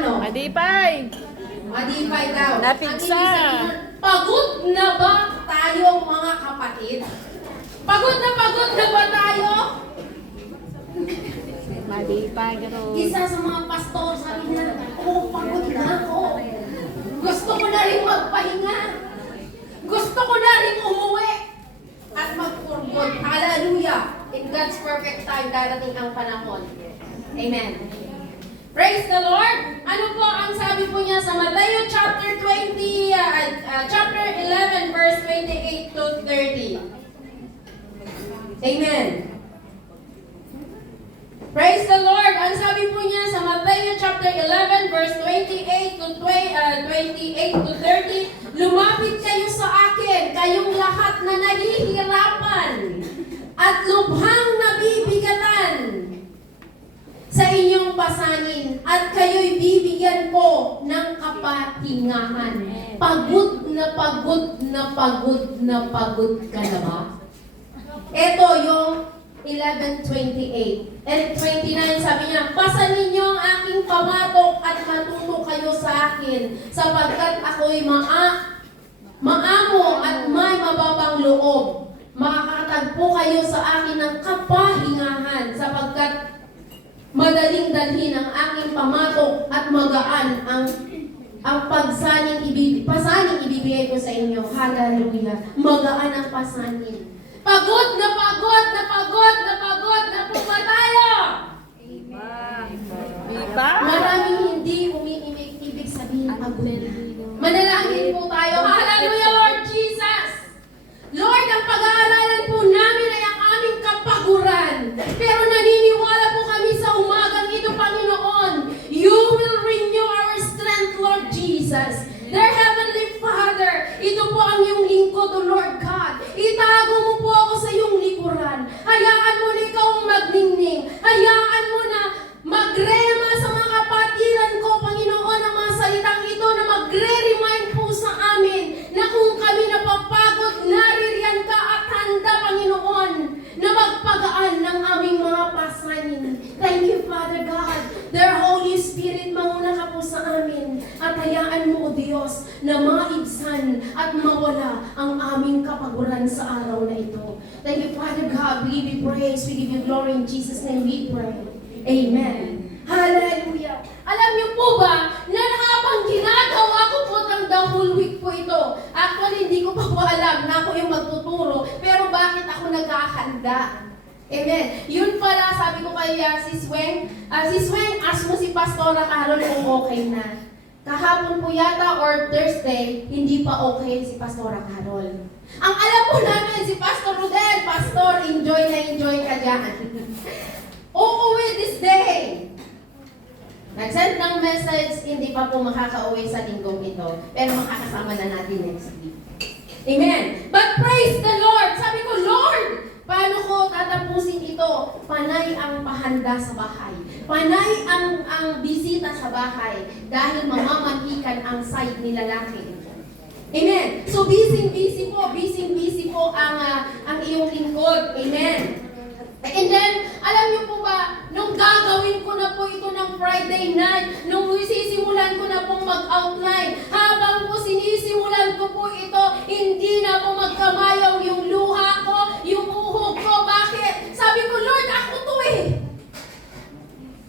ano? Madipay. Madipay daw. Napigsa. Ang ibig sabihin, pagod na ba tayong mga kapatid? Pagod na ba tayo? Madipay, gano'n. Isa sa mga pastor sabi niya, pagod na ako. Gusto ko na rin magpahinga. Gusto ko na rin umuwi at magpurbot. Hallelujah! In God's perfect time, darating ang panahon. Amen. Praise the Lord! Ano po ang sabi po niya sa Matthew chapter 11, verse 28 to 30? Amen. Praise the Lord! Ang sabi po niya sa Matthew chapter 11, verse 28 to 30, lumapit kayo sa akin, kayong lahat na nahihirapan at lubhang nabibigatan sa inyong pasanin, at kayo'y bibigyan ko ng kapahingahan. Pagod na pagod na pagod na pagod ka na ba? Ito yung 11:28 and 29, sabi niya, pasanin niyo ang aking pamatok at matuto kayo sa akin, sapagkat ako'y maamo at may mababang loob. Makakatagpo kayo sa akin ng kapahingahan, sapagkat madaling dalhin ang aking pamatok at magaan ang pasaning ibibigay ko sa inyo. Hallelujah. Magaan ang pasanin. Pagod na pagod na pagod na pagod na po ba tayo? Diba? Maraming hindi umiimik, ibig sabihin pagod na. Manalangin po tayo. Hallelujah, Lord Jesus! Lord, ang pag-aaralan po namin ay ang aming kapaguran. Pero naniniwala po kami sa umagang ito, Panginoon. You will renew our strength, Lord Jesus. Dear Heavenly Father, ito po ang iyong lingkod, O Lord God. Itago mo po ako sa iyong likuran. Hayaan mo na ikaw ang magningning. Hayaan mo na magrema sa mga kapatiran ko, Panginoon, ang mga salitang ito na magre-remind po sa amin na kung kami napapagod, naririyan ka at handa, Panginoon, na magpagaan ng aming mga pasanin. Thank you, Father God. Their Holy Spirit, manguna ka po sa amin at hayaan mo, O Diyos, na maibsan at mawala ang aming kapaguran sa araw na ito. Thank you, Father God. We give you praise. We give you glory. In Jesus' name we pray. Amen. Hallelujah. Alam niyo po ba na habang ginagawa ko po the whole week po ito, actually hindi ko pa po alam na ako yung magtuturo, pero bakit ako naghahanda? Amen. Yun pala, sabi ko kay Sis Weng, ask mo si Pastora Carol kung okay na. Kahapon po yata or Thursday, hindi pa okay si Pastora Carol. Ang alam po namin, si Pastor Rodel, Pastor, enjoy na enjoy ka dyan. Uuwi this day. Nag-send ng message, hindi pa po makaka-uwi sa linggong ito, pero makakasama na natin next week. Amen. But praise the Lord. Sabi ko, Lord, paano ko tatapusin ito? Panay ang pahanda sa bahay. Panay ang bisita sa bahay dahil mamamanhikan ang side ni lalaki. Amen. So busy po ang iyong lingkod. Amen. And then, alam niyo po ba, nung gagawin ko na po ito ng Friday night, nung sisimulan ko na pong mag-outline, habang po sinisimulan ko po ito, hindi na po magkamayaw yung luha ko, yung uhog ko. Bakit? Sabi ko, Lord, ako to eh.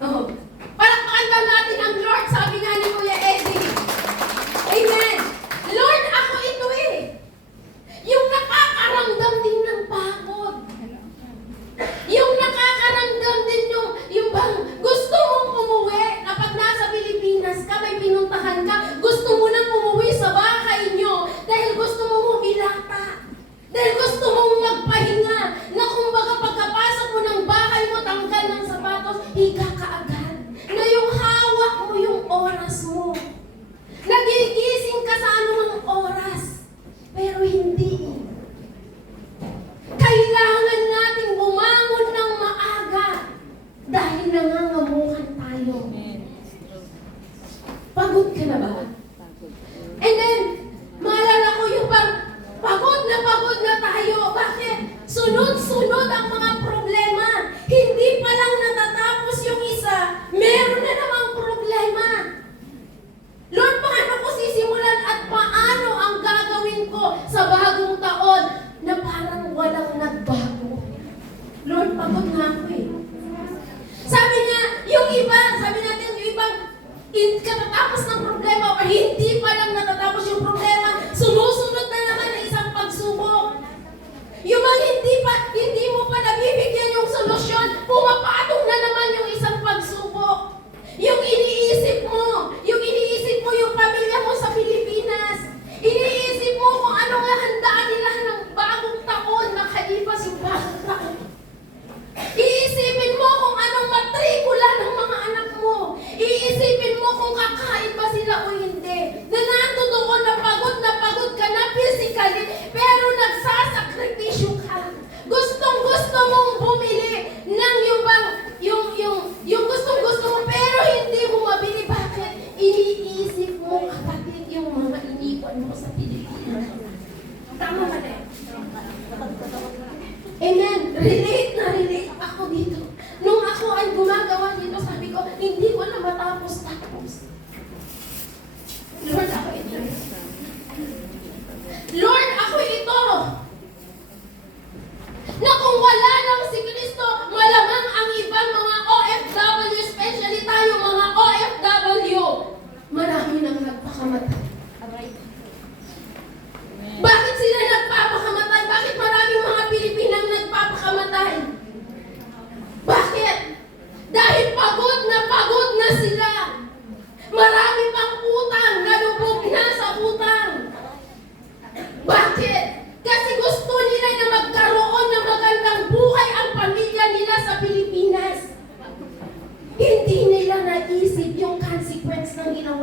Oh. Palakpakan daw natin ang Lord, sabi nga ni Kuya Eddie. Amen. Lord, ako ito eh. Yung nakakaramdam din ng pagod. Yung nakakaramdam din yung bang gusto mong umuwi na pag nasa Pilipinas ka, may pinuntahan ka, gusto mo nang umuwi sa bahay nyo dahil gusto mong humilata. Dahil gusto mong magpahinga na kumbaga pagkapasok mo ng bahay mo, tanggal ng sapatos, higa ka agad. Na yung hawak mo yung oras mo. Nagigising ka sa anumang oras. Pero hindi. Kailangan nating bumangon ng maaga dahil nangangamuhan tayo. Pagod ka na ba? And then, maalala ko yung pagod na tayo. Bakit? Sunod-sunod ang mga problema. Hindi pa lang natatapos yung isa, meron na namang problema.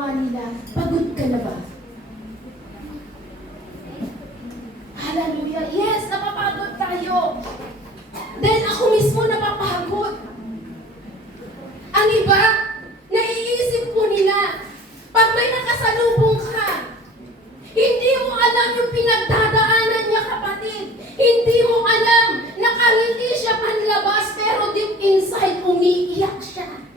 ginawa nila. Pagod ka na ba? Hallelujah. Yes, napapagod tayo. Then ako mismo napapagod. Ang iba, naiisip po nila, pag may nakasalubong ka, hindi mo alam yung pinagdadaanan niya, kapatid. Hindi mo alam, nakangiti siya panlabas, pero deep inside, umiiyak siya.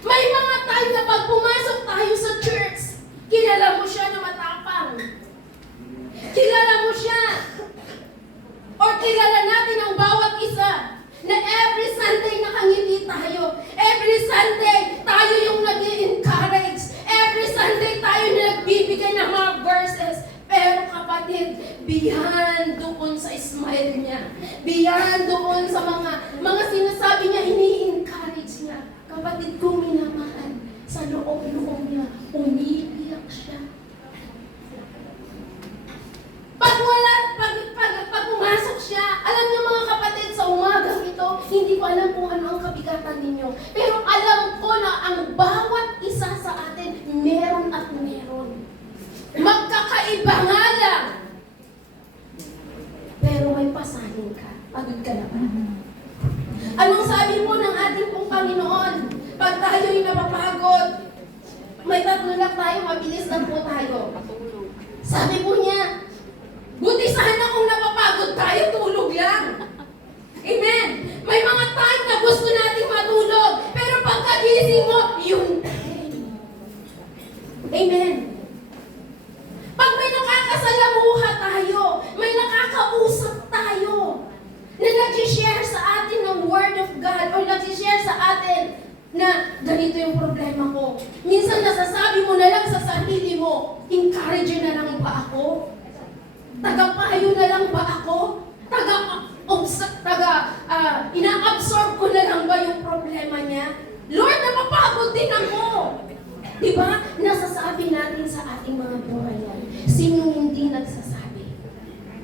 May mga time na pag pumasok tayo sa church, kilala mo siya na matapang. Kilala mo siya. Or kilala natin ang bawat isa na every Sunday nakangiti tayo. Every Sunday tayo yung nag-i-encourage. Every Sunday tayo na nagbibigay ng mga verses. Pero kapatid, beyond doon sa smile niya, beyond doon sa mga sinasabi niya, ini-encourage niya. Kapatid kong minamahal, sa loob-loob niya, umiiyak siya. Pag pumasok siya, alam niyo mga kapatid, sa umagang ito, hindi ko alam kung ano ang kabigatan ninyo. Pero alam ko na ang bawat isa sa atin, meron at meron. Magkakaiba nga lang. Pero may pasanin ka. Pagod ka na ba? Anong sabi po ng ating pong Panginoon? Pag tayo'y napapagod, may tatlo lang tayo, mabilis lang po tayo. Sabi po niya, buti sana kung napapagod tayo, tulog lang. Amen. May mga time na gusto nating matulog, pero pagkagising mo, yun. Amen. Pag may nakakasalamuha tayo, may nakakausap tayo, na nag-share sa atin ng Word of God, o nag-share sa atin na ganito yung problema ko. Minsan nasasabi mo na lang sa sarili mo, encourage na lang ba ako? Tagapayo na lang ba ako? Ina-absorb ko na lang ba yung problema niya? Lord, napapagod din ako. Diba? Nasasabi natin sa ating mga buhay yan. Sino hindi nagsasabi?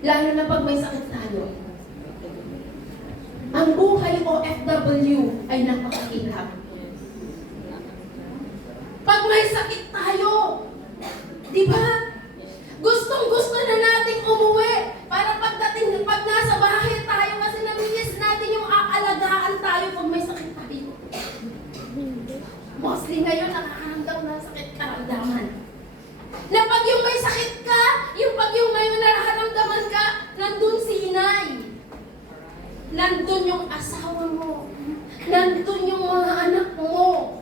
Lalo na pag may sakit tayo. Ang buhay OFW ay napakahirap. Pag may sakit tayo, diba? Gustong-gusto na nating umuwi para pag nasa bahay tayo kasi namimiss natin yung aalagaan tayo pag may sakit tayo. Mostly ngayon nakakaramdam ng sakit karamdaman. Na pag yung may sakit ka, pag yung may nararamdaman ka, nandun si inay. Nandun yung asawa mo. Nandun yung mga anak mo.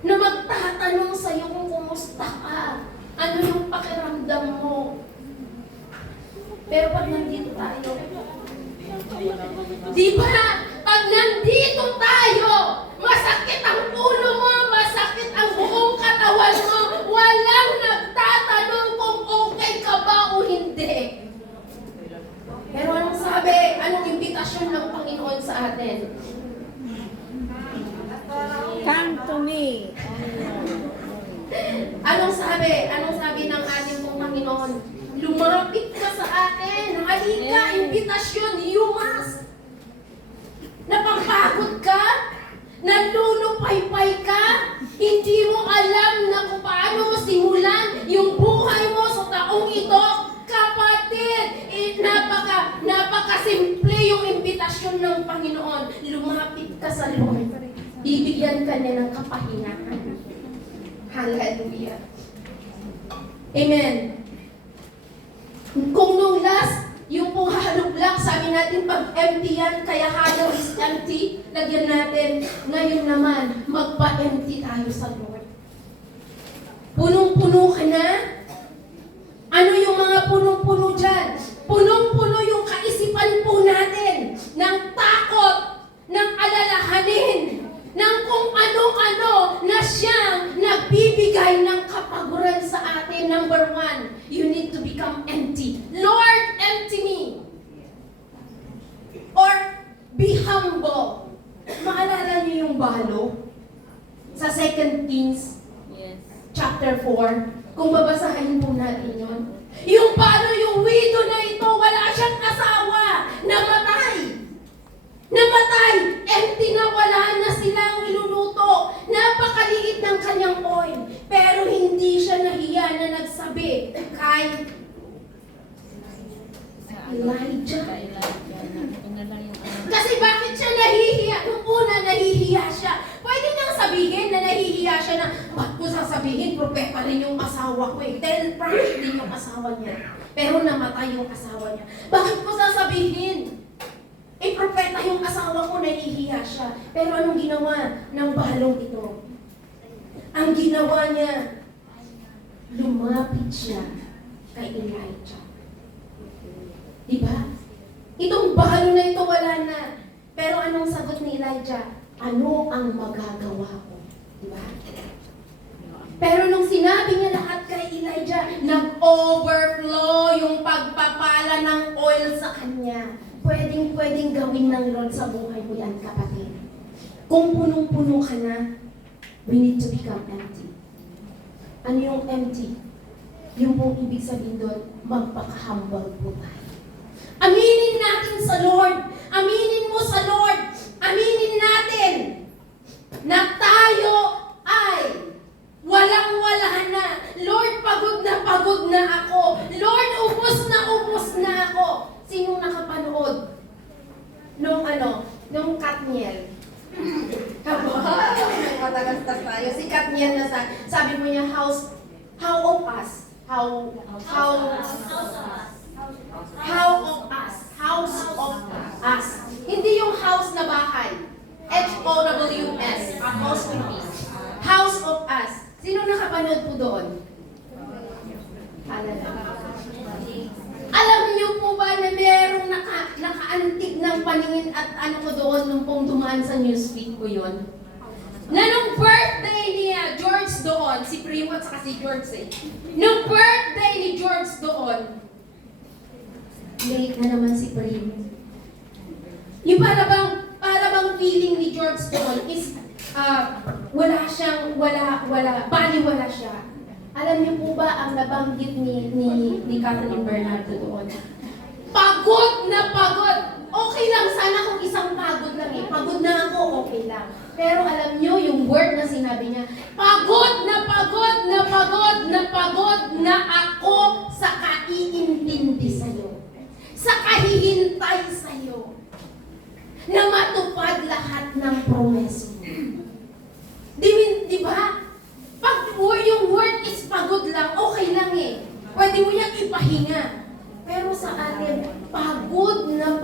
Na magtatanong sa'yo kung kumusta ka. Ano yung pakiramdam mo? Pero pag nandito tayo, di ba? Pag nandito tayo, masakit ang ulo mo, masakit ang buong katawan mo, walang nagtatanong kung okay ka ba o hindi. Pero anong sabi? Anong imbitasyon ng Panginoon sa atin? Come to me. Anong sabi? Anong sabi ng ating pong Panginoon? Lumapit ka sa akin. Halika, imbitasyon, you must. Napapagod ka? Nalulupaypay ka? Hindi mo alam na kung paano mo simulan yung buhay mo sa taong ito? Kapatid, napakasimple yung imbitasyon ng Panginoon. Lumapit ka sa Lord. Bibigyan ka niya ng kapahingahan. Hallelujah. Amen. Kung nung last, yung pong hollow block, sabi natin pag empty yan, kaya hollow is empty, lagyan natin. Ngayon naman, magpa-empty tayo sa Lord. Punong-puno ka na? Ano yung mga punong-puno dyan? Punong-puno yung kaisipan po natin ng takot, ng alalahanin, ng kung ano-ano na siyang nagbibigay ng kapaguran sa atin. Number one, you need to become empty. Lord, empty me. Or, be humble. Maalala niyo yung balo? Sa 2 Kings, chapter 4. Kung babasahin po natin yun. Yung balo, yung widow na ito, wala siyang asawa. Namatay. Namatay, empty na, wala na silang iluluto. Napakaliit na ng kanyang oil. Pero hindi siya nahiya na nagsabi kay Elijah. Kasi bakit siya nahihiya? Nung una, nahihiya siya. Pwede niyang sabihin na nahihiya siya na, ba't ko sasabihin, propeta rin yung asawa ko eh. Dahil prophet din yung asawa niya. Pero namatay yung asawa niya. Bakit ko sasabihin? Eh, propeta yung asawa ko, nahihiya siya. Pero anong ginawa ng balong ito? Ang ginawa niya, lumapit siya kay Elijah. Diba? Itong bahalo na ito wala na. Pero anong sagot ni Elijah? Ano ang magagawa ko? Diba? Pero nung sinabi niya lahat kay Elijah, nag-overflow yung pagpapala ng oil sa kanya. Pwedeng gawin ng Lord sa buhay mo yan, kapatid. Kung punong-puno ka na, we need to become empty. Ano yung empty? Yung pong ibig sabihin doon, magpaka-humble po tayo. Aminin natin sa Lord. Aminin mo sa Lord. Aminin natin na tayo ay walang-wala na. Lord, pagod na ako. Lord, ubos na ako. Sinong nakapanood? Nung Katniel. Matagastas tayo. Si Katniel na sabi mo niya, House of Us. Hindi yung house na bahay. H-O-W-S. Apostrophe. House of Us. Sino nakapanood po doon? Alam niyo po ba na merong nakaantig ng paningin at ano ko doon nung pong dumaan sa newsfeed ko yun? Na nung birthday ni George doon, si Primo at saka si George nung birthday ni George doon, late na naman si Primo. Yung para bang feeling ni George doon is wala siya. Alam niyo po ba ang nabanggit ni Catherine Bernardo doon? Pagod na pagod! Okay lang sana kung isang pagod lang eh. Pagod na ako, okay lang. Pero alam niyo yung word na sinabi niya, pagod na ako sa kaiintindi sa'yo. Sa kahihintay sa'yo. Na matupad lahat ng promeso mo. Di ba? Pag yung word is pagod lang, okay lang eh. Pwede mo yan ipahinga. Pero sa atin, pagod na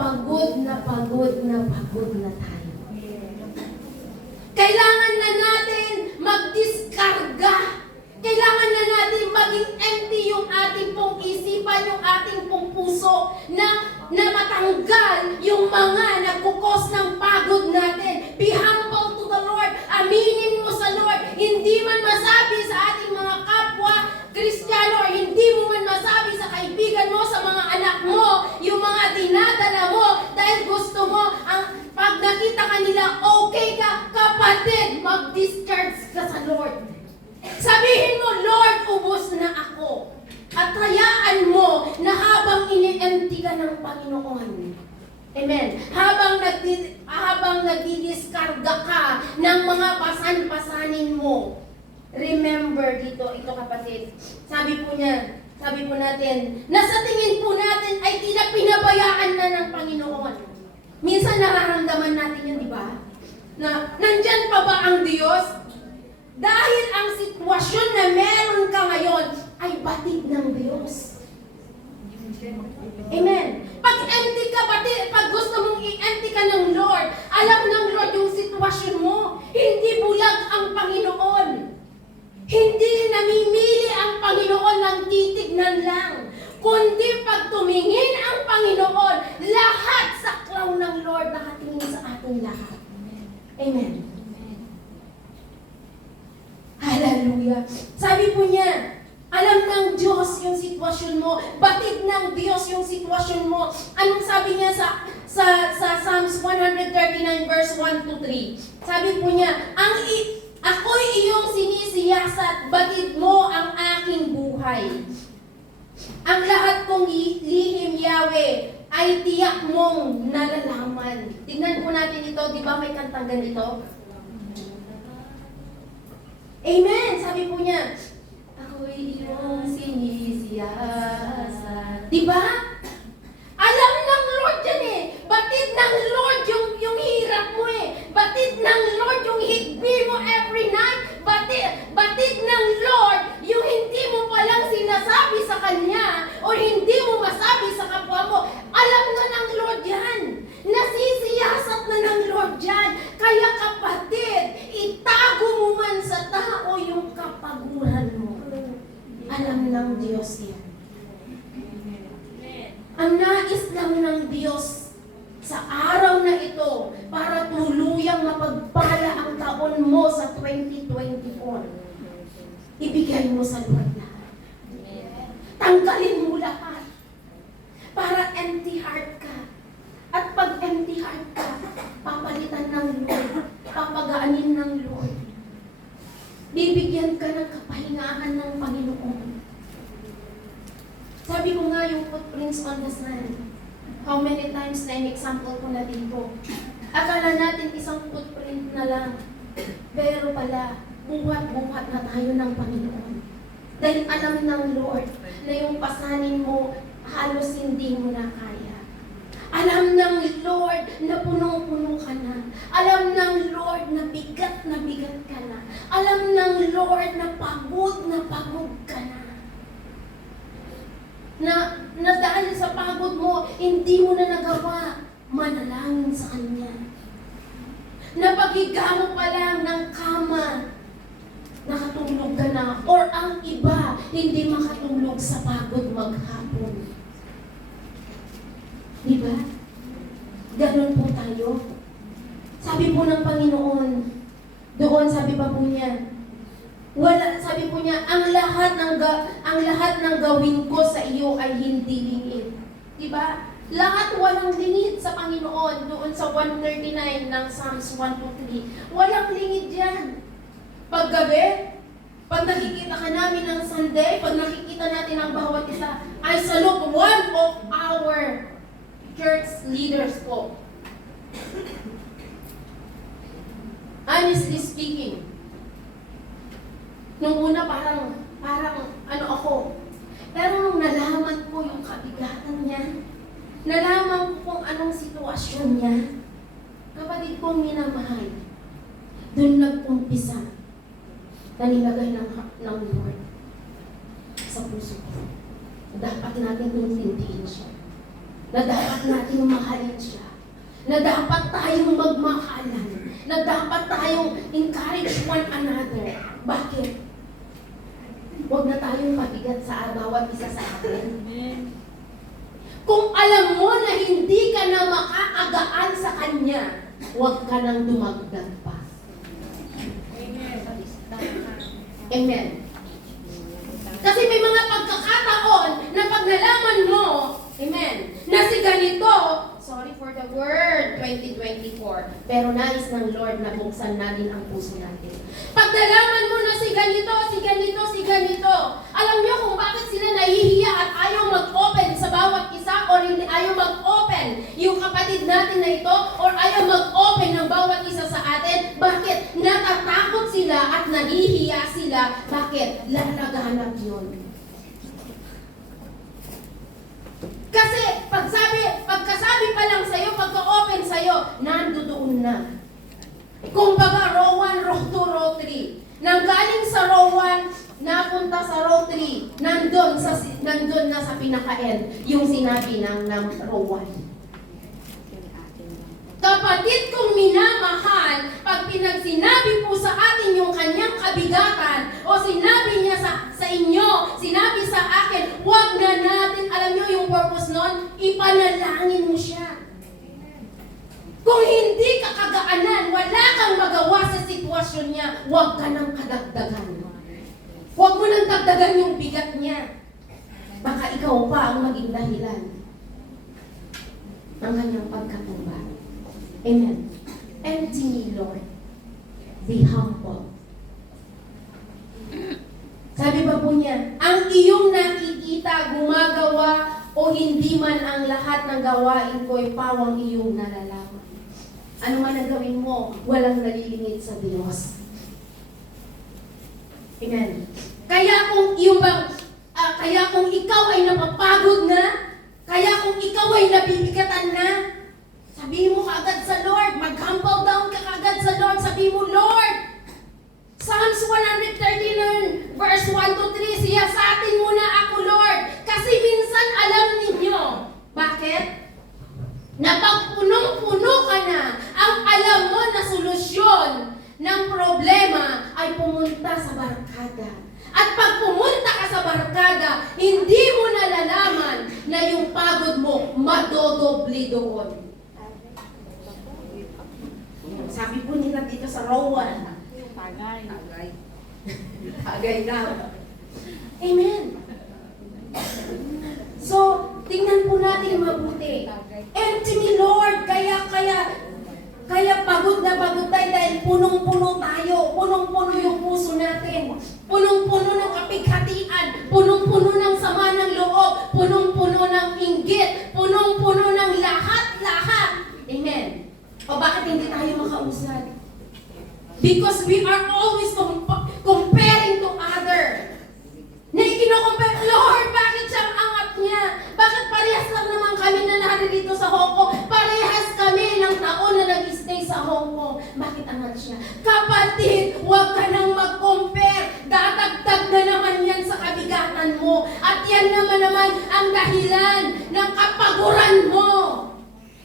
tayo. Kailangan na natin magdiskarga. Kailangan na natin maging empty yung ating pong isipan, yung ating pong puso na matanggal yung mga nagkukos ng pagod natin. Be humble to the Lord. Aminin mo sa Lord. Hindi man masabi sa ating mga kapwa Kristiyano or hindi mo man masabi sa kaibigan mo, sa mga anak mo, yung mga dinadala mo dahil gusto mo pag nakita ka nila, okay ka, kapatid, mag-discharge ka sa Lord. Sabihin mo, Lord, ubos na ako. At hayaan mo na habang ini-empty ka ng Panginoon, amen, habang nagdidiskarga ka ng mga pasan-pasanin mo, remember ito kapatid, sabi po natin, na sa tingin po natin ay tila pinabayaan na ng Panginoon. Minsan nararamdaman natin yun, di ba? Na nandyan pa ba ang Diyos? Dahil ang sitwasyon na meron ka ngayon ay batid ng Diyos. Amen. Pag empty ka, pag gusto mong i-empty ka ng Lord, alam ng Lord yung sitwasyon mo. Hindi bulag ang Panginoon. Hindi namimili ang Panginoon ng titignan lang. Kundi pag tumingin ang Panginoon, lahat sa klaw ng Lord nakatingin sa ating lahat. Amen. Hallelujah. Sabi po niya, alam ng Diyos yung sitwasyon mo. Batid ng Diyos yung sitwasyon mo. Anong sabi niya sa Psalms 139 verse 1 to 3? Sabi po niya, ako'y iyong sinisiyasat, batid mo ang aking buhay. Ang lahat kong lihim, Yahweh, ay tiyak mong nalalaman. Tingnan po natin ito, di ba may kantang ganito? Amen! Sabi po niya, ako'y iyong sinisiyasat. Diba? Alam ng Lord yan eh. Batid ng Lord yung hirap mo eh. Batid ng Lord yung higbi mo every night. Batid ng Lord yung hindi mo palang sinasabi sa Kanya o hindi mo masabi sa kapwa mo. Alam na ng Lord yan. Nasisiyasat na ng Lord yan. Kaya kapatid, itago mo man sa tao yung kapaguran mo. Alam ng Diyos yan. Ang nais lang ng Diyos sa araw na ito para tuluyang mapagpala ang taon mo sa 2024. Ibigay mo sa Lord lahat. Tanggalin mo lahat para empty heart ka. At pag empty heart ka, papalitan ng Lord, papagaanin ng Lord. Bibigyan ka ng kapahingahan ng Panginoon. Sabi ko nga yung footprints on the sand. How many times na in-example ko na dito. Akala natin isang footprint na lang. Pero pala, buhat-buhat na tayo ng Panginoon. Dahil alam ng Lord na yung pasanin mo, halos hindi mo na kaya. Alam ng Lord na punong-puno ka na. Alam ng Lord na bigat ka na. Alam ng Lord na pagod ka na. Na dahil sa pagod mo, hindi mo na nagawa, manalangin sa Kanya. Napaghiga mo pa lang ng kama, nakatulog ka na, or ang iba, hindi makatulog sa pagod maghapon. Diba? Ganon po tayo. Sabi po ng Panginoon, doon sabi pa po niya, sabi po niya, ang lahat ng gawin ko sa iyo ay hindi lingid. Diba? Lahat walang lingid sa Panginoon doon sa 139 ng Psalms 123. Walang lingid yan. Paggabi, pag nakikita ka namin ng Sunday, pag nakikita natin ang bawat isa, I salute one of our church leaders po. Honestly speaking, nung una parang ano ako. Pero nung nalaman ko yung kabigatan niya, nalaman ko kung anong sitwasyon niya, kapatid kong minamahal, doon nag-umpisa na nilagay ng Lord sa puso ko. Dapat natin intindihin siya. Na dapat natin mahalin siya. Na dapat tayong magmahalan. Na dapat tayong encourage one another. Bakit? Huwag na tayong mabigat sa bawat isa sa atin. Kung alam mo na hindi ka na makakagaan sa Kanya, huwag ka nang dumagdag pa. Amen. Kasi may mga pagkakataon na pag nalaman mo, amen, na si ganito, sorry for the word, 2024, pero nais ng Lord na buksan natin ang puso natin. Pag nalaman mo na si ganito, alam niyo kung bakit sila nahihiya at ayaw mag-open sa bawat isa or hindi ayaw mag-open yung kapatid natin na ito or ayaw mag-open ng bawat isa sa atin. Bakit? Natatakot sila at nahihiya sila. Bakit? Lalaganap yun. Kasi pagkasabi pa lang sa'yo, pagka-open sa'yo, nandoon na. Kung baga, row 1, row 2, row 3. Nanggaling sa row 1, napunta sa row 3, nandun na sa pinaka-end, yung sinabi ng row 1. Kapatid kong minamahal, pag pinagsinabi po sa atin yung kanyang kabigatan, o sinabi niya sa inyo, sinabi sa akin, huwag na natin, alam niyo yung purpose nun, ipanalangin mo siya. Kung hindi ka kagaanan, wala kang magawa sa sitwasyon niya, huwag ka nang kadagdagan. Huwag mo nang dagdagan yung bigat niya. Baka ikaw pa ang maging dahilan ng kanyang pagkatumba. Amen. Empty me, Lord. Be humble. Sabi pa po niya, ang iyong nakikita, gumagawa, o hindi man ang lahat ng gawain ko'y pawang iyong nalalaman. Ano man ang gawin mo, walang nalilingid sa Diyos. Amen. Kaya kung ikaw ay napapagod na, kaya kung ikaw ay nabibigatan na, sabihin mo kaagad sa Lord, mag-humble down ka kaagad sa Lord, sabihin mo, Lord, Psalms 139 verse 1 to 3, siyasatin mo na ako, Lord, kasi minsan alam ninyo, bakit? Na pag punong-puno ka na, ang alam mo na solusyon ng problema ay pumunta sa barkada. At pag pumunta ka sa barkada, hindi mo nalalaman na yung pagod mo madodobli doon. Sabi po nila dito sa Rowan, tagay na. Amen. So, tingnan po natin mabuti. Empty me, Lord. Kaya pagod na pagod tayo dahil punong-puno tayo. Punong-puno yung puso natin. Punong-puno ng kapighatian. Punong-puno ng sama ng loob. Punong-puno ng inggit. Punong-puno ng lahat-lahat. Amen. O bakit hindi tayo makausad? Because we are always comparing to other. Na ikinocompare, Lord, bakit siyang angat niya? Bakit parehas lang naman kami na naririto sa Hong Kong? Parehas kami ng taon na nag-stay sa Hong Kong. Bakit angat siya? Kapatid, huwag ka nang mag-compare. Dadagdag na naman yan sa kabigatan mo. At yan naman ang dahilan ng kapaguran mo.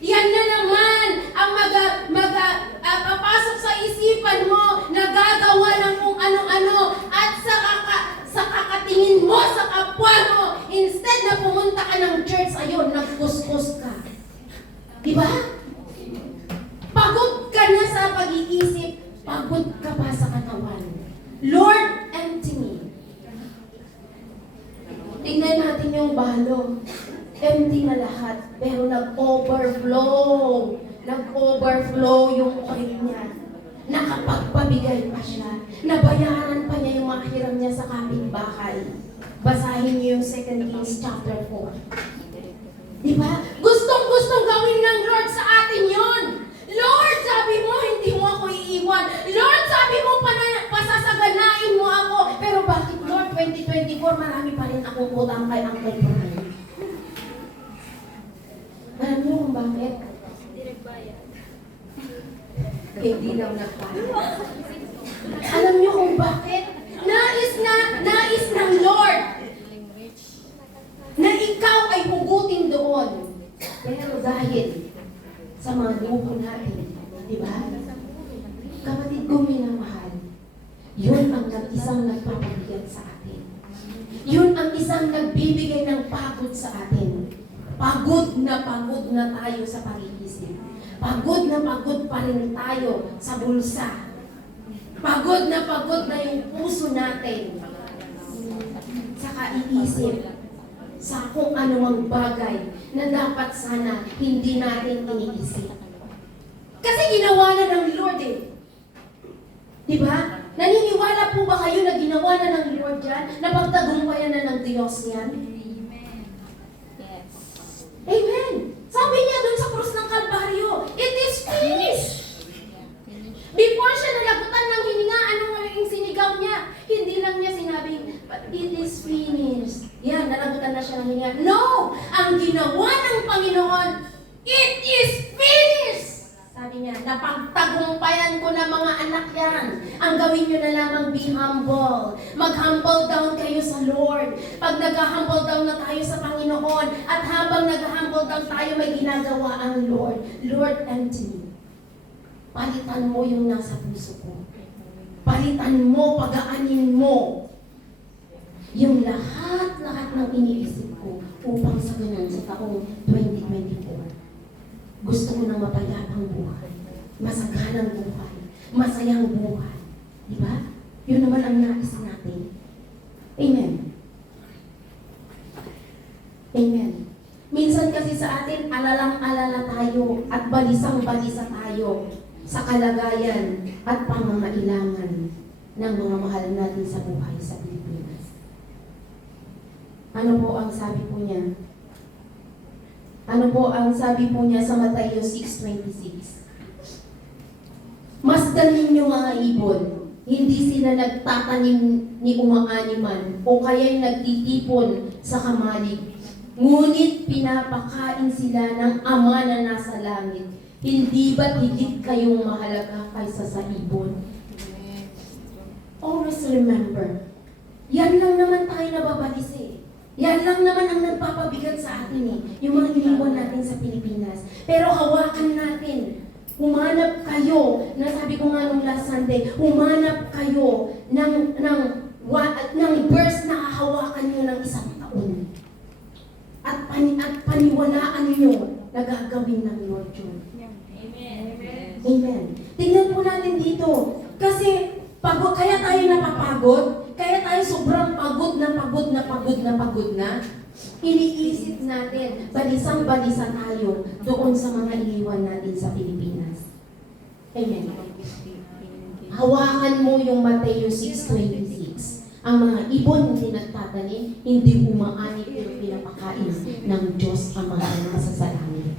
Yan na naman ang papasok sa isipan mo na gagawa ng kung ano-ano at sa kakatingin mo sa kapwa mo, instead na pumunta ka ng church, ayun, nagkuskus ka. Diba? Pagod ka na sa pag-iisip, pagod ka pa sa katawan. Lord, empty me. Tingnan natin yung balo. Empty na lahat, pero nag-overflow. Nag-overflow yung oil niya. Nakapagpabigay pa siya. Nabayaran pa niya yung mga hiram niya sa kapitbahay. Basahin niyo yung 2 Kings chapter 4. Diba? Gustong-gustong gawin ng Lord sa atin yon. Lord, sabi mo, hindi mo ako iiwan. Lord, sabi mo, pasasaganain mo ako. Pero bakit, Lord, 2024, marami pa rin akong utang kay Uncle Brian. Alam niyo kung bakit? Hindi lang nagbayad. Alam niyo kung bakit? Nais ng Lord na ikaw ay hugutin doon. Pero dahil sa mga luho natin, di ba? Kapatid ko minamahal, yun ang isang nagpapabigat sa atin. Yun ang isang nagbibigay ng pagod sa atin. Pagod na tayo sa pag-iisip. Pagod na pa rin tayo sa bulsa. Pagod na yung puso natin sa kaiisip, sa kung anumang bagay na dapat sana hindi natin iniisip. Kasi ginawa na ng Lord eh. Diba? Naniniwala po ba kayo na ginawa na ng Lord yan? Na pagtagumpayan na ng Diyos yan? Amen. Sabi niya dun sa krus ng Kalbaryo, it is finished. Before siya nalagutan ng hininga, anong magiging sinigaw niya? Hindi lang niya sinabing, but it is finished. Yan, nalagutan na siya ng hininga. No! Ang ginawa ng Panginoon, it is finished! Sabi niya, napagtagumpayan ko na mga anak yan. Ang gawin nyo na lamang be humble. Mag-humble down kayo sa Lord. Pag nag-humble down na tayo sa Panginoon, at habang nag-humble down tayo, may ginagawa ang Lord. Lord, empty me. Palitan mo yung nasa puso ko. Palitan mo, pagaanin mo yung lahat ng iniisip ko upang sa ganun sa taong 2024. Gusto ko ng mapayapang buhay, masaganang buhay, masayang buhay. Diba? Yun naman ang nais natin. Amen. Amen. Minsan kasi sa atin, alalang-alala tayo at balisang-balisa tayo sa kalagayan at pangangailangan ng mga mahal natin sa buhay sa Pilipinas. Ano po ang sabi po niya? Ano po ang sabi po niya sa Mateo 6:26? Masdan ninyo mga ibon, Hindi sila nagtatanim ni umaaniman o kaya'y nagtitipon sa kamalig. Ngunit pinapakain sila ng Ama na nasa langit. Hindi ba't higit kayong mahalaga kaysa sa ibon? Always remember, yan lang naman tayo nababalis eh. Yan lang naman ang nagpapabigat sa atin eh. Yung mga iniwan natin sa Pilipinas. Pero hawakan natin. Humanap kayo, nasabi ko nga nung last Sunday, humanap kayo ng verse na hahawakan nyo ng isang taon. At paniwalaan nyo na gagawin ng Lord yun. Amen. Tingnan po natin dito. Kasi kaya tayo napapagod, kaya tayo sobrang pagod na. Iniisip natin, balisang-balisa tayo doon sa mga iniwan natin sa Pilipinas. Amen. Hawakan mo yung Mateo 6:26. Ang mga ibon hindi nagtatanim, hindi umaani pero pinapakain ng Diyos ang mga nasa sa langit.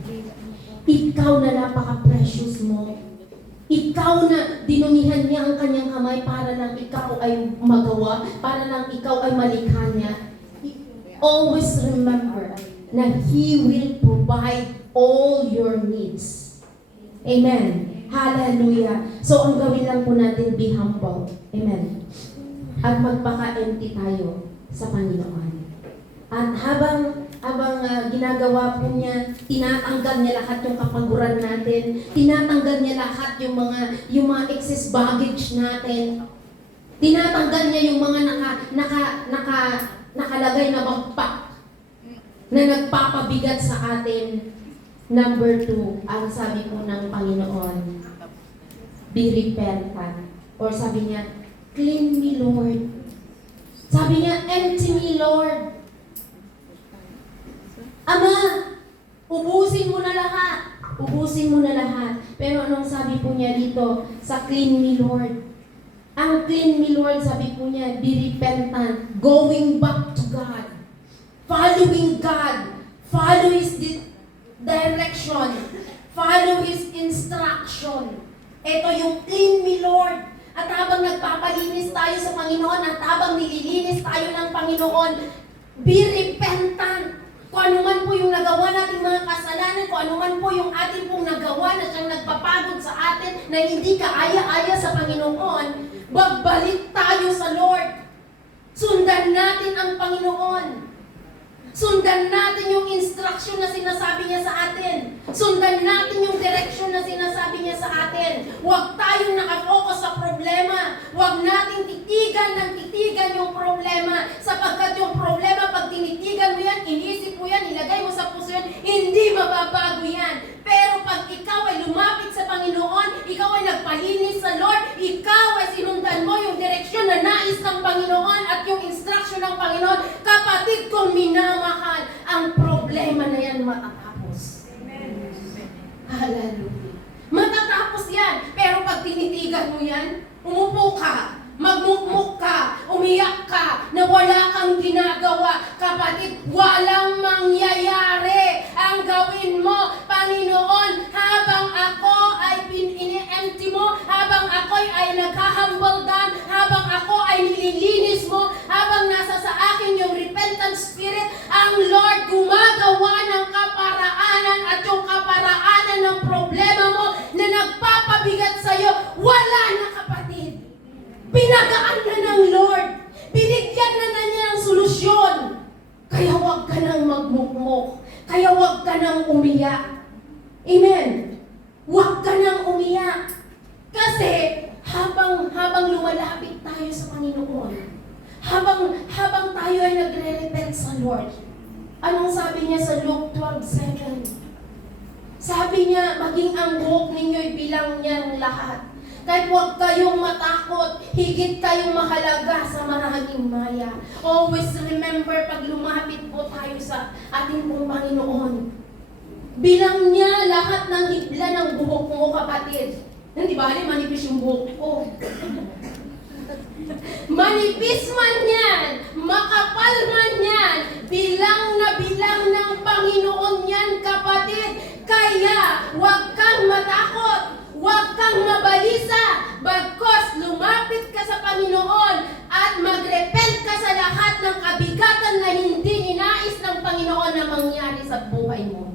Ikaw na napaka-precious mo. Ikaw na dinumihan niya ang kanyang kamay para lang ikaw ay magawa, para lang ikaw ay malikha niya. Always remember na He will provide all your needs. Amen. Hallelujah. So, ang gawin lang po natin, be humble. Amen. At magpaka-empty tayo sa Panginoon. At habang ginagawa po niya, tinatanggal niya lahat yung kapaguran natin, tinatanggal niya lahat yung mga excess baggage natin, tinatanggal niya yung mga nakalagay na backpack na nagpapabigat sa atin. Number 2, ang sabi po ng Panginoon, be repentant. Or sabi niya, clean me, Lord. Sabi niya, empty me, Lord. Ama, ubusin mo na lahat. Ubusin mo na lahat. Pero anong sabi po niya dito sa clean me, Lord? Ang clean me, Lord, sabi po niya, be repentant, going back to God, following God, follow His direction, follow His instruction. Ito yung clean me, Lord. At habang nagpapalinis tayo sa Panginoon, at habang nililinis tayo ng Panginoon, be repentant. Kung ano man po yung nagawa nating mga kasalanan, kung ano man po yung ating pong nagawa na siyang nagpapagod sa atin, na hindi kaaya-aya sa Panginoon, bagbalik tayo sa Lord. Sundan natin ang Panginoon. Sundan natin yung instruction na sinasabi niya sa atin. Sundan natin yung direction na sinasabi niya sa atin. Huwag tayong nakafocus sa problema. Huwag nating titigan yung problema. Sapagkat yung problema, pag tinitigan mo yan, inisip mo yan, ilagay mo sa puso yan, hindi mababago yan. Pero pag ikaw ay lumapit sa Panginoon, ikaw ay nagpalinis sa Lord, ikaw ay sinundan mo yung direksyon na nais ng Panginoon at yung instruction ng Panginoon, kapatid kong minamahal, ang problema na yan matatapos. Amen. Hallelujah. Matatapos yan. Pero pag tinitigan mo yan, umupo ka, magmukmuk ka, umiyak ka, na wala kang ginagawa, kapatid, walang mangyayari. Ang gawin mo, Panginoon, habang ako ay ini-empty mo, habang ako ay nagka-humble down, habang ako ay nililinis mo, habang nasa sa akin yung repentant spirit, ang Lord gumagawa ng kaparaanan at yung kaparaanan ng problema mo na nagpapabigat sa'yo, wala na, kapatid. Pinagaan na ng Lord. Binigyan na niya ng solusyon. Kaya huwag ka nang magmukmok. Kaya huwag ka nang umiyak. Amen. Huwag ka nang umiyak. Kasi habang lumalapit tayo sa Panginoon, habang tayo ay nagre-repent sa Lord, anong sabi niya sa Luke 12:7? Sabi niya, maging ang buhok ninyo'y bilang niyang lahat. Kahit huwag kayong matakot, higit kayong mahalaga sa maraming maya. Always remember, pag lumapit po tayo sa ating pong Panginoon, bilang niya lahat ng hibla ng buhok mo, kapatid. Hindi ba, manipis yung buhok ko. Manipis man yan, makapal man yan, bilang na bilang ng Panginoon yan, kapatid. Kaya, huwag kang matakot. huwag kang mabalisa, bagkos lumapit ka sa Panginoon at magrepent ka sa lahat ng kabigatan na hindi inais ng Panginoon na mangyari sa buhay mo.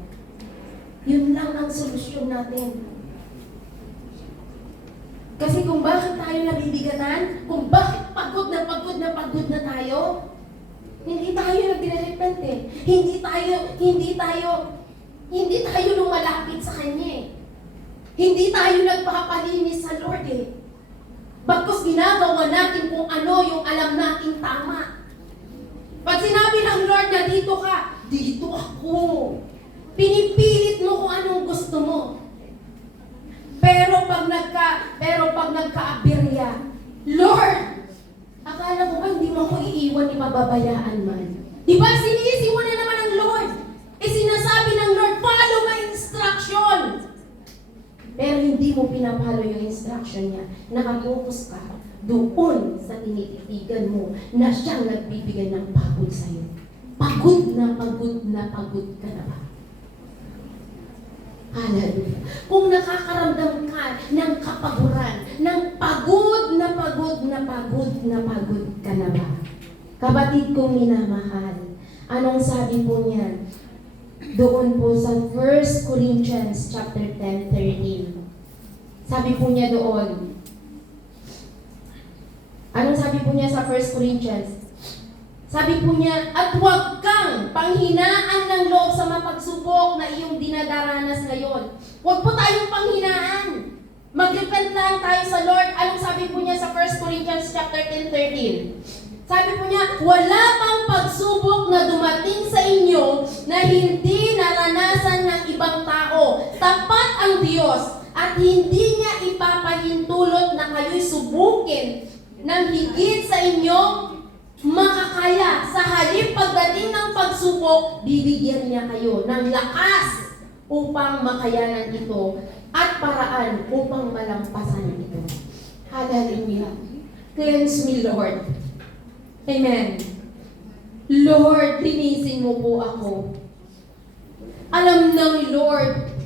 Yun lang ang solusyon natin. Kasi kung bakit tayo nabibigatan, kung bakit pagod na tayo, hindi tayo nagre-repent eh. Hindi tayo lumalapit sa Kanya eh. Hindi tayo nagpapalinis sa Lord eh. Bagkus ginagawa natin kung ano yung alam nating tama. Pag sinabi ng Lord na dito ka, dito ako. Pinipilit mo kung anong gusto mo. Pero pag nagka-aberya, Lord, akala ko ba hindi mo ako iiwan, ipababayaan man? Di ba sinisi mo na naman ng Lord? Sinasabi ng Lord, follow my instruction. Pero hindi mo pinapalo yung instruction niya. Nakapokus ka doon sa tinititigan mo na siyang nagbibigay ng pagod sa'yo. Pagod ka na ba? Hallelujah. Kung nakakaramdam ka ng kapaguran, ng pagod ka na ba? Kapatid kong minamahal, anong sabi po niya? Doon po sa 1 Corinthians chapter 10:13. Sabi po niya doon. Anong sabi po niya sa 1 Corinthians? Sabi po niya, at huwag kang panghinaan ng loob sa mapagsubok na iyong dinadaranas ngayon. Huwag po tayong panghinaan. Mag-repent lang tayo sa Lord. Anong sabi po niya sa 1 Corinthians chapter 10:13? Sabi po niya, wala pang pagsubok na dumating sa inyo na hindi naranasan ng ibang tao. Tapat ang Diyos at hindi niya ipapahintulot na kayo'y subukin ng higit sa inyong makakaya. Sa halip pagdating ng pagsubok, bibigyan niya kayo ng lakas upang makayanan ito at paraan upang malampasan ito. Hallelujah. Cleanse me, Lord. Amen. Lord, linisin mo po ako. Alam ng Lord,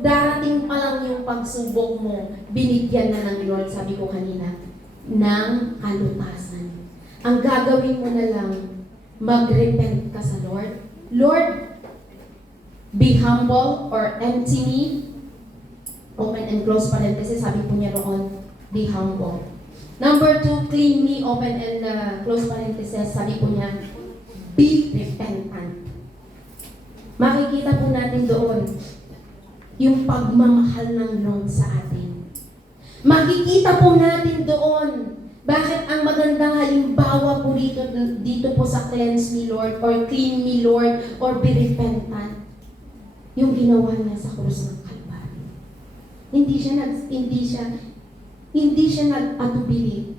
darating pa lang yung pagsubok mo, binigyan na ng Lord, sabi ko kanina, ng kalutasan. Ang gagawin mo na lang, mag-repent ka sa Lord. Lord, be humble or empty me. Open and close parenthesis, sabi po niya roon, be humble. Number 2, clean me, open and close parenthesis, sabi po niya, be repentant. Makikita po natin doon yung pagmamahal ng Lord sa atin. Makikita po natin doon bakit ang magandang halimbawa po dito po sa cleanse me Lord or clean me Lord or be repentant. Yung ginawa niya sa krus ng Kalbaryo. Hindi siya nag-atubili.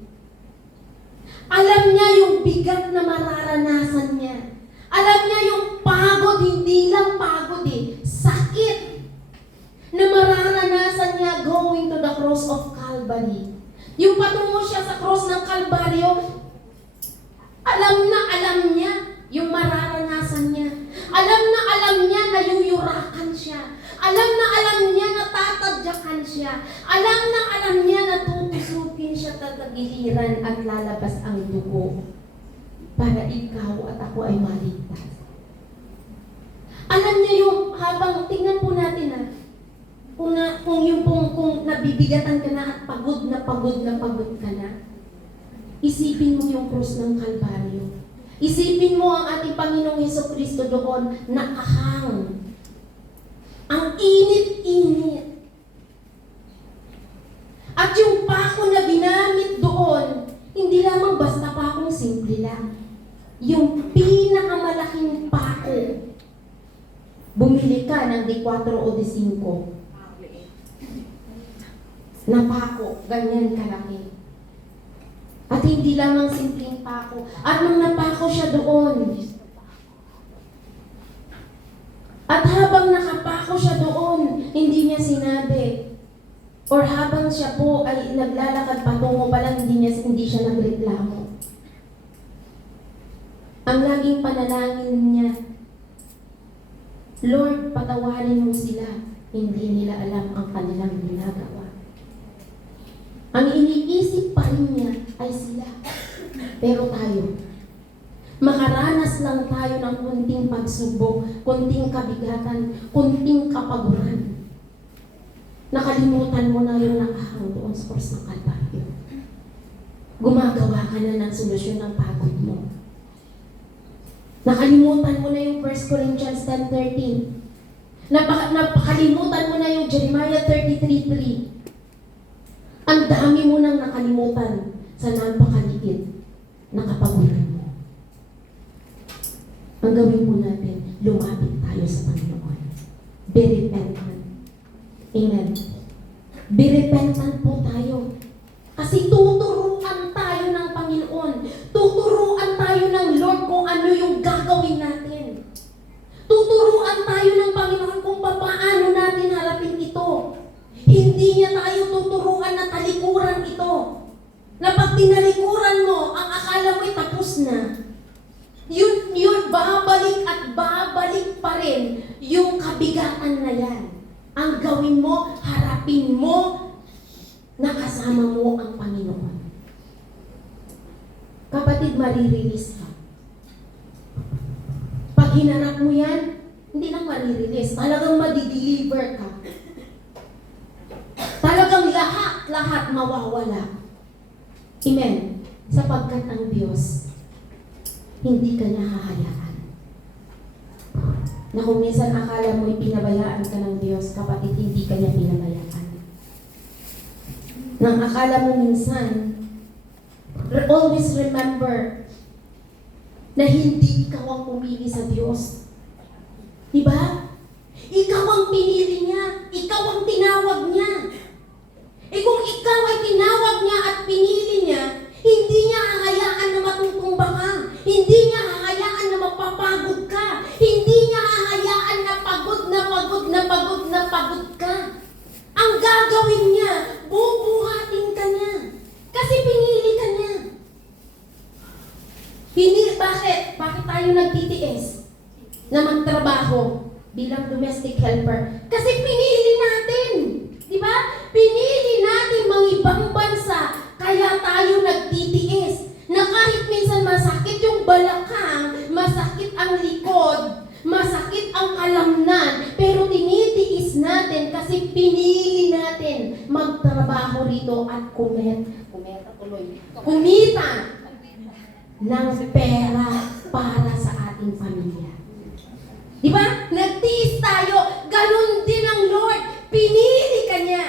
Alam niya yung bigat na mararanasan niya. Alam niya yung pagod, hindi lang pagod sakit na mararanasan niya going to the cross of Calvary. Yung patungo siya sa cross ng Kalbaryo, alam niya yung mararanasan niya. Alam niya na yuyurakan siya. Alam niya na tatadyakan siya. Alam niya na tutusukin siya tatagiliran at lalabas ang dugo para ikaw at ako ay maligtas. Alam niya yung habang, tingnan po natin kung nabibigatan ka na at pagod ka na, isipin mo yung krus ng Kalbaryo. Isipin mo ang ating Panginoong Jesucristo doon, nakahang. Ang init-init. At yung pako na ginamit doon, hindi lamang basta pakong simple lang. Yung pinakamalaking pako. Bumili ka ng D4 o D5 na pako, ganyan kalaki. At hindi lamang simpleng pako. At nung napako siya doon, at habang nakapako siya doon, hindi niya sinabi, or habang siya po ay naglalakad patungo pa lang, hindi siya nagreklamo. Ang laging panalangin niya, Lord, patawarin mo sila. hindi nila alam ang kanilang ginagawa. Ang iniisip pa rin niya ay sila. Pero tayo, makaranas lang tayo ng kunting pagsubok, kunting kabigatan, kunting kapaguran. Nakalimutan mo na yung nakahang doon sa cross ng Kalbaryo. Gumagawa ka na ng solusyon ng pagod mo. Nakalimutan mo na yung 1 Corinthians 10:13. Napakalimutan mo na yung Jeremiah 33:3. Ang dami mo nang nakalimutan sa napakaliit na kapaguran mo. Ang gawin mo natin, lumapit tayo sa Panginoon. Be repentant. Amen. Be repentant po tayo. Kasi tuturuan tayo ng Panginoon. Tuturuan tayo ng Lord kung ano yung gagawin natin. Tuturuan tayo ng Panginoon kung paano natin harapin ito. Hindi niya tayo tuturuan na talikuran ito. Na pag tinalikuran mo, ang akala mo'y tapos na. Yun, babalik at babalik pa rin yung kabigatan na yan. Ang gawin mo, harapin mo, nakasama mo ang Panginoon. Kapatid, marirelease ka. Pag hinarap mo yan, hindi lang marirelease, talagang madideliver ka. Talagang lahat mawawala. Amen. Sapagkat ang Diyos, hindi ka niya hahayaan. Na kung minsan akala mo'y pinabayaan ka ng Diyos, kapatid, hindi ka niya pinabayaan. Nang akala mo minsan, always remember na hindi ikaw ang pumili sa Diyos. Diba? Ikaw ang pinili niya. Ikaw ang tinawag niya. Eh kung ikaw ay tinawag niya at pinili niya, hindi niya hahayaan na matutumba ka. Hindi niya hahayaan na mapapagod ka. Hindi niya hahayaan na pagod ka. Ang gagawin niya, bubuhatin ka niya. Kasi pinili ka niya. Bakit? Bakit tayo nagtitiis na magtrabaho bilang domestic helper? Kasi pinili natin. Di ba? Pinili natin mga ibang bansa, kaya tayo nagtitiis. Na kahit minsan masakit yung balakang, masakit ang likod, masakit ang kalamnan, pero tinitiis natin kasi pinili natin magtrabaho rito at kumita ng pera para sa ating pamilya. Di ba? Nagtiis tayo. Ganun din ang Lord. Pinili ka niya.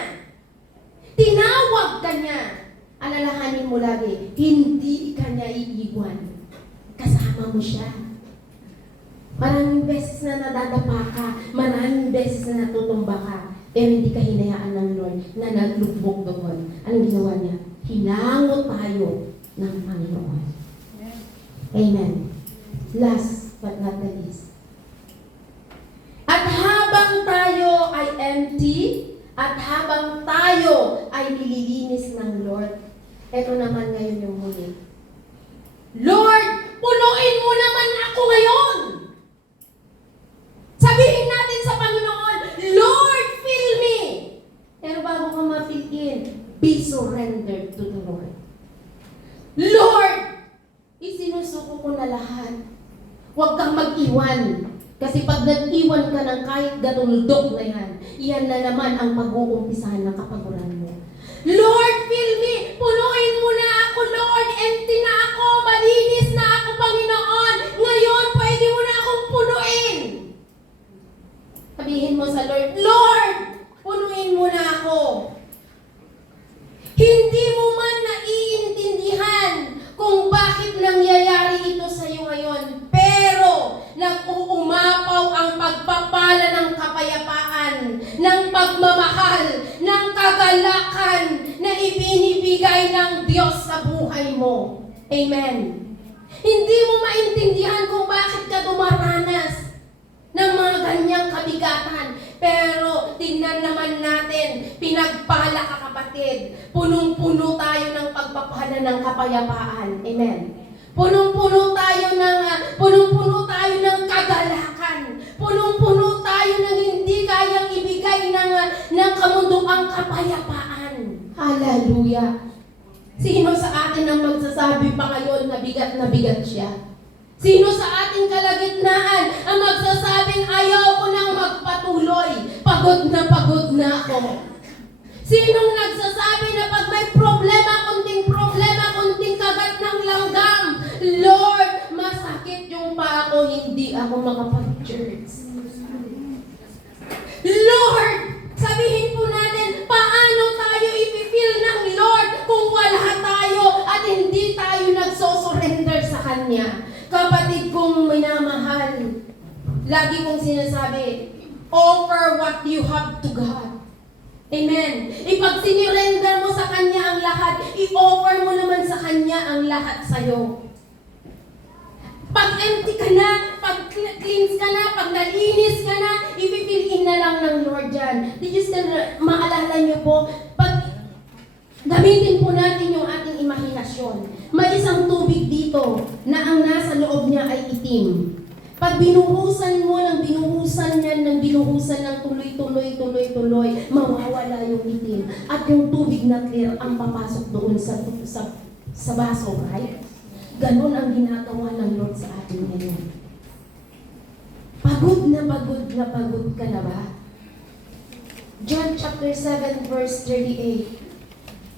Tinawag ka niya. Alalahanin mo lagi, hindi ka niya iiwan. Kasama mo siya. Maraming beses na nadadapa ka, maraming beses na natutumba ka, pero hindi ka hinayaan ng Lord na naglubog doon. Anong ginawa niya? Hinangot tayo ng Panginoon. Amen. Last but not the least. At habang tayo ay empty, at habang tayo ay nililinis ng Lord, eto naman ngayon yung huli. Lord, punuin mo naman ako ngayon! Sabihin natin sa Panginoon, Lord, fill me! Pero bago ka ma-fill in, be surrendered to the Lord. Lord, isinusuko ko na lahat. Huwag kang mag-iwan. Kasi pag nag-iwan ka ng kahit gatuldok na yan, iyan na naman ang pag-uumpisahan ng kapaguran mo. Lord, fill me! Punuin mo na ako, Lord! Empty na ako! Malinis na ako, Panginoon! Ngayon, pwede mo na akong punuin! Sabihin mo sa Lord, Lord! Punuin mo na ako! Hindi mo man naiintindihan kung bakit nangyayari ito sa iyo ngayon. Pero, nag-uumapaw ang pagpapala ng kapayapaan, ng pagmamahal, ng kagalakan na ibinibigay ng Diyos sa buhay mo. Amen. Hindi mo maintindihan kung bakit ka dumaranas ng mga ganyang kabigatan. Pero, tingnan naman natin, pinagpala ka kapatid. Punong-puno tayo ng pagpapala ng kapayapaan. Amen. Punong-puno tayo ng kagalakan. Punong-puno tayo ng hindi kayang ibigay ng ng kamunduang kapayapaan. Hallelujah! Sino sa atin ang magsasabi pa ngayon na bigat siya? Sino sa ating kalagitnaan ang magsasabing ayaw ko nang magpatuloy, pagod na ako? Sinong nagsasabi na pag may problema, kunting kagat ng langgam, Lord, masakit yung paa ko, hindi ako makapag-church. Lord, sabihin po natin, paano tayo ipipil ng Lord kung wala tayo at hindi tayo nagsosurrender sa Kanya? Kapatid kong minamahal, lagi kong sinasabi, offer what you have to God. Amen. Ipag sinurrender mo sa Kanya ang lahat, i-offer mo naman sa Kanya ang lahat sa'yo. Pag empty ka na, pag cleanse ka na, pag nalinis ka na, ipipiliin na lang ng Lord yan. Did you still, maalala niyo po, pag gamitin po natin yung ating imahinasyon. May isang tubig dito na ang nasa loob niya ay itim. Pag binuhusan mo ng binuhusan ng tuloy, mawawala yung itim. At yung tubig na clear ang papasok doon sa baso, right? Ganon ang ginagawa ng Lord sa atin ngayon. Pagod ka na ba? John chapter 7 verse 38.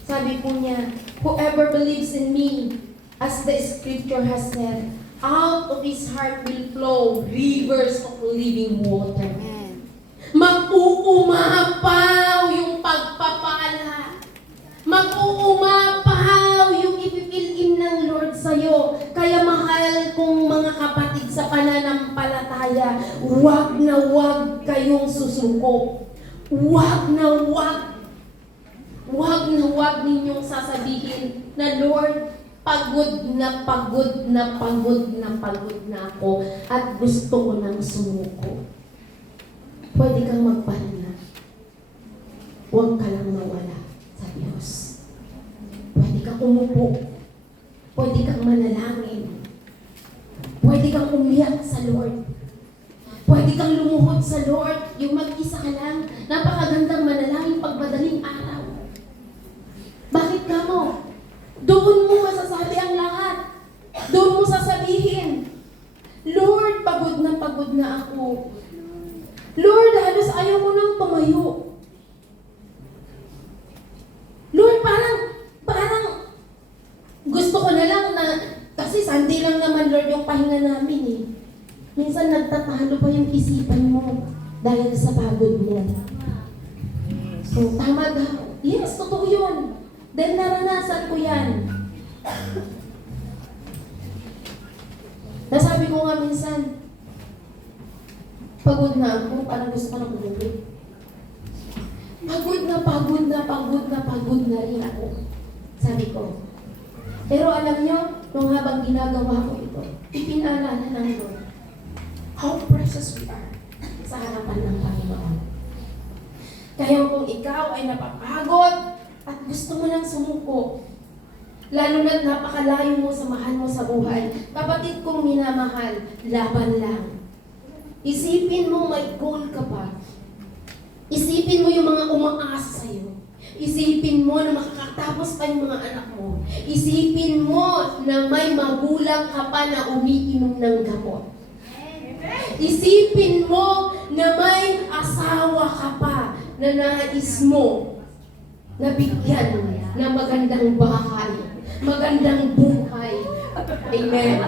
Sabi po niya, whoever believes in me, as the scripture has said, out of his heart will flow rivers of living water. Amen. Mag-uumapaw yung pagpapala. Mag-uumapaw yung ipipilin ng Lord sa'yo. Kaya mahal kong mga kapatid sa pananampalataya, huwag na huwag kayong susuko. Huwag na huwag ninyong sasabihin na, Lord, pagod na ako at gusto ko nang sumuko. Pwede kang magpahinga. Huwag ka lang mawala sa Diyos. Pwede kang umupo. Pwede kang manalangin. Pwede kang umiyak sa Lord. Pwede kang lumuhod sa Lord. Yung mag-isa ka lang, napakagandang manalangin pag madaling araw. Bakit ka mo? Doon mo masasabi ang lahat. Doon mo sasabihin, Lord, pagod na ako. Lord, halos ayaw ko nang tumayo. Lord, parang gusto ko na lang na, kasi Sunday lang naman, Lord, yung pahinga namin eh. Minsan nagtatalo pa yung isipan mo dahil sa pagod mo. So, tama daw. Yes, totoo yun. Dahil naranasan ko yan. Nasabi ko nga minsan, pagod na ako, parang gusto ko na umuwi. Pagod na rin ako. Sabi ko. Pero alam nyo, nung habang ginagawa ko ito, ipinaalala ng Lord, how precious we are sa harapan ng Panginoon. Kaya kung ikaw ay napapagod, at gusto mo nang sumuko, lalo na't napakalayo mo sa mahal mo sa buhay, kapatid kong minamahal, laban lang. Isipin mo may goal ka pa. Isipin mo yung mga umaasa sa'yo. Isipin mo na makakatapos pa yung mga anak mo. Isipin mo na may magulang ka pa na umiinom ng gamot. Isipin mo na may asawa ka pa na nais mo na bigyan ng magandang bahay, magandang buhay. Amen.